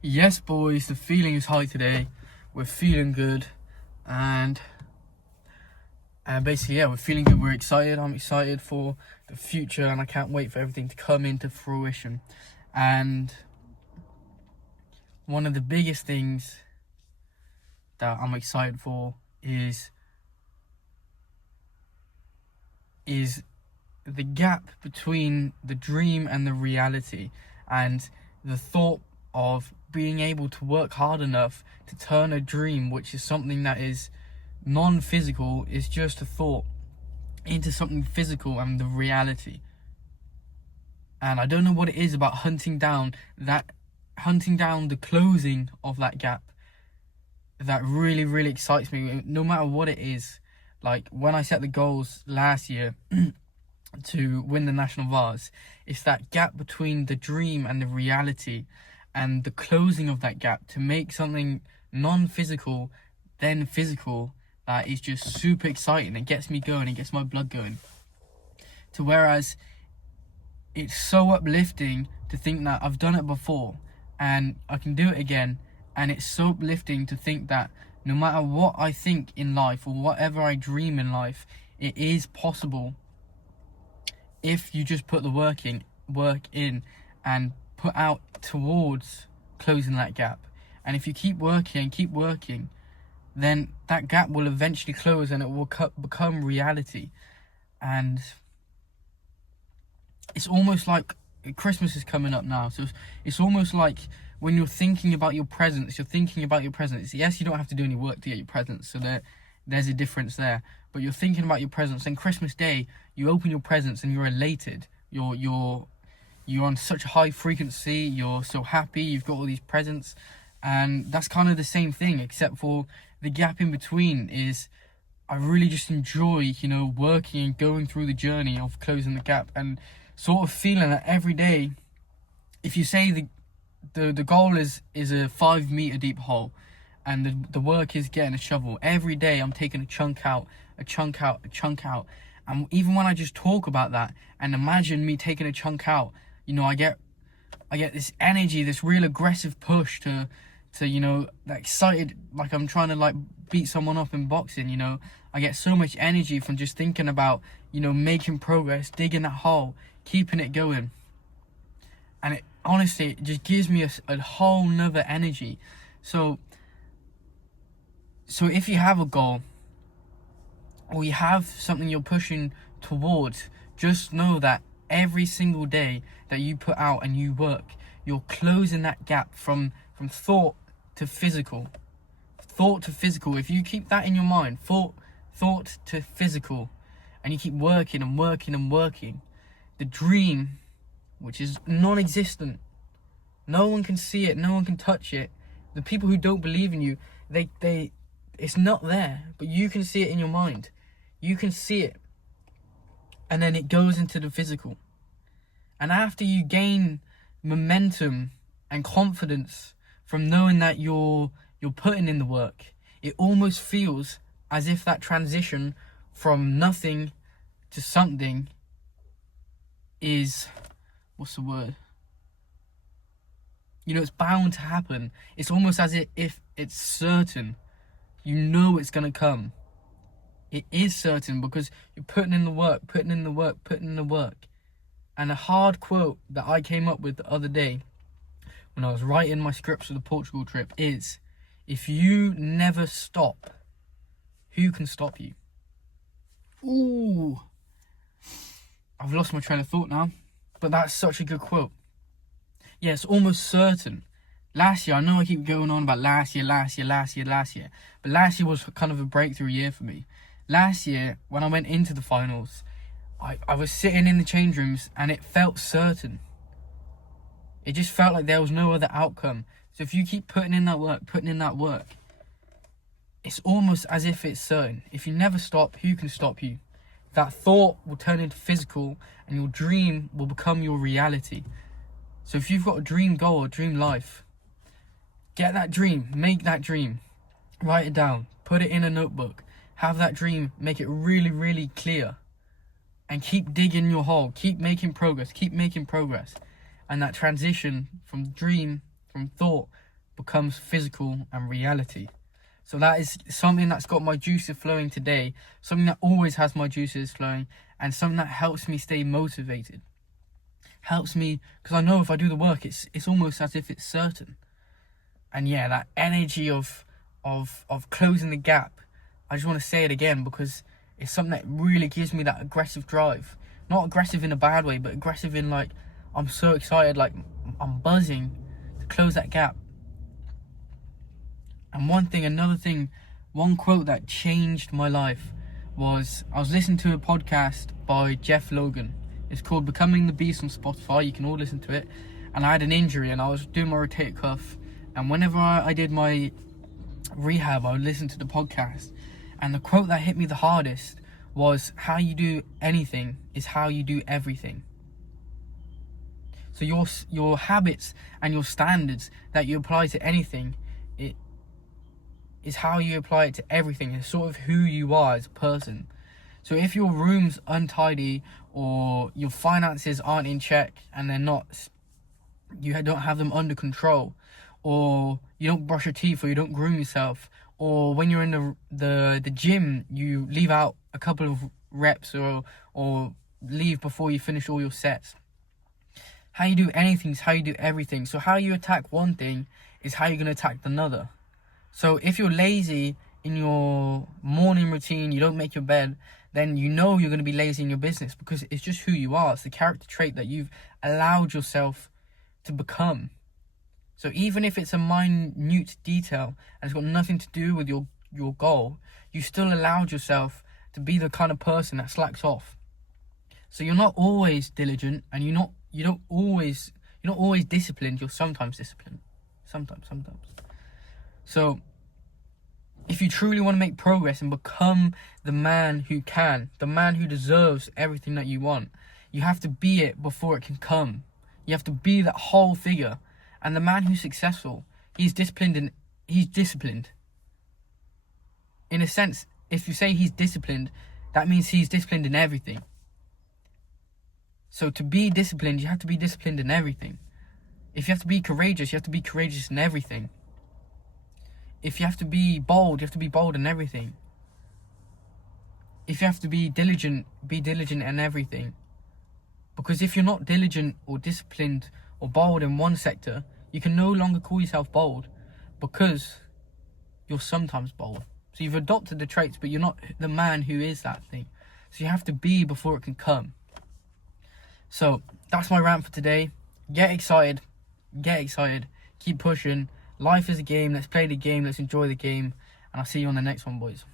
Yes, boys, the feeling is high today. We're feeling good, and basically, yeah, we're feeling good. We're excited. I'm excited for the future, and I can't wait for everything to come into fruition. And one of the biggest things that I'm excited for is the gap between the dream and the reality, and the thought of being able to work hard enough to turn a dream, which is something that is non-physical, is just a thought, into something physical and the reality. And I don't know what it is about hunting down the closing of that gap that really, really excites me, no matter what it is. Like when I set the goals last year to win the National Vase, it's that gap between the dream and the reality, and the closing of that gap to make something non-physical then physical. That is just super exciting. It gets me going, it gets my blood going. To whereas it's so uplifting to think that I've done it before and I can do it again, and it's so uplifting to think that no matter what I think in life or whatever I dream in life, it is possible if you just put the work in and put out towards closing that gap. And if you keep working, then that gap will eventually close and it will become reality. And it's almost like Christmas is coming up now, so it's almost like when you're thinking about your presents, yes, you don't have to do any work to get your presents, so there's a difference there, but you're thinking about your presents, and Christmas Day you open your presents and you're elated, you're on such a high frequency, you're so happy, you've got all these presents. And that's kind of the same thing, except for the gap in between is I really just enjoy, working and going through the journey of closing the gap, and sort of feeling that every day, if you say the goal is a 5 meter deep hole, and the work is getting a shovel, every day I'm taking a chunk out. And even when I just talk about that and imagine me taking a chunk out, I get this energy, this real aggressive push to that excited, like I'm trying to beat someone up in boxing. I get so much energy from just thinking about making progress, digging that hole, keeping it going. And it honestly, it just gives me a whole nother energy. So if you have a goal or you have something you're pushing towards, just know that every single day that you put out and you work, you're closing that gap from thought to physical. If you keep that in your mind, thought to physical, and you keep working, the dream, which is non-existent, no one can see it, no one can touch it. The people who don't believe in you, it's not there, but you can see it in your mind. You can see it, and then it goes into the physical. And after you gain momentum and confidence from knowing that you're putting in the work, it almost feels as if that transition from nothing to something is, what's the word? It's bound to happen. It's almost as if it's certain. It's gonna come. It is certain because you're putting in the work. And a hard quote that I came up with the other day when I was writing my scripts for the Portugal trip is, if you never stop, who can stop you? Ooh, I've lost my train of thought now, but that's such a good quote. Yeah, it's almost certain. Last year, I know I keep going on about last year, but last year was kind of a breakthrough year for me. Last year, when I went into the finals, I was sitting in the change rooms and it felt certain. It just felt like there was no other outcome. So if you keep putting in that work, it's almost as if it's certain. If you never stop, who can stop you? That thought will turn into physical, and your dream will become your reality. So if you've got a dream goal, a dream life, get that dream, make that dream, write it down, put it in a notebook, have that dream, make it really, really clear, and keep digging your hole, keep making progress. And that transition from dream, from thought becomes physical and reality. So that is something that's got my juices flowing today, something that always has my juices flowing, and something that helps me stay motivated. Helps me, because I know if I do the work, it's almost as if it's certain. And yeah, that energy of closing the gap, I just want to say it again because it's something that really gives me that aggressive drive. Not aggressive in a bad way, but aggressive in like, I'm so excited, like I'm buzzing to close that gap. And one quote that changed my life was, I was listening to a podcast by Jeff Logan. It's called Becoming the Beast on Spotify. You can all listen to it. And I had an injury and I was doing my rotator cuff. And whenever I did my rehab, I would listen to the podcast. And the quote that hit me the hardest was, how you do anything is how you do everything. So your habits and your standards that you apply to anything, it is how you apply it to everything. It's sort of who you are as a person. So if your room's untidy or your finances aren't in check and you don't have them under control, or you don't brush your teeth, or you don't groom yourself, or when you're in the gym you leave out a couple of reps or leave before you finish all your sets. How you do anything is how you do everything. So how you attack one thing is how you're going to attack another. So if you're lazy in your morning routine, you don't make your bed, then you know you're going to be lazy in your business because it's just who you are. It's the character trait that you've allowed yourself to become. So even if it's a minute detail and it's got nothing to do with your goal, you still allowed yourself to be the kind of person that slacks off. So you're not always diligent, and you're not always disciplined. You're sometimes disciplined. Sometimes. So if you truly want to make progress and become the man who can, the man who deserves everything that you want, you have to be it before it can come. You have to be that whole figure. And the man who's successful, he's disciplined. In a sense, if you say he's disciplined, that means he's disciplined in everything. So to be disciplined, you have to be disciplined in everything. If you have to be courageous, you have to be courageous in everything. If you have to be bold, you have to be bold in everything. If you have to be diligent in everything. Because if you're not diligent or disciplined or bold in one sector, you can no longer call yourself bold because you're sometimes bold. So you've adopted the traits, but you're not the man who is that thing. So you have to be before it can come. So that's my rant for today. Get excited, keep pushing. Life is a game. Let's play the game, let's enjoy the game, and I'll see you on the next one, boys.